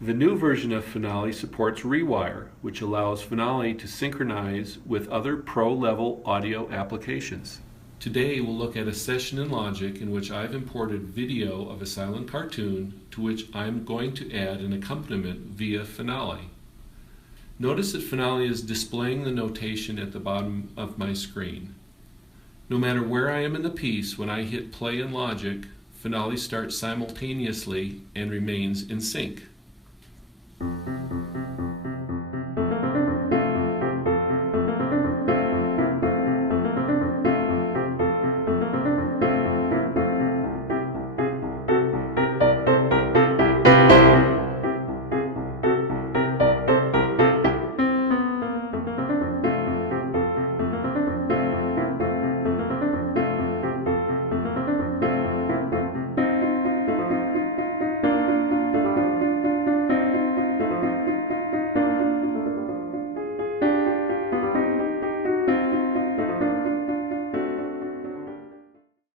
The new version of Finale supports Rewire, which allows Finale to synchronize with other pro-level audio applications. Today we'll look at a session in Logic in which I've imported video of a silent cartoon to which I'm going to add an accompaniment via Finale. Notice that Finale is displaying the notation at the bottom of my screen. No matter where I am in the piece, when I hit play in Logic, Finale starts simultaneously and remains in sync.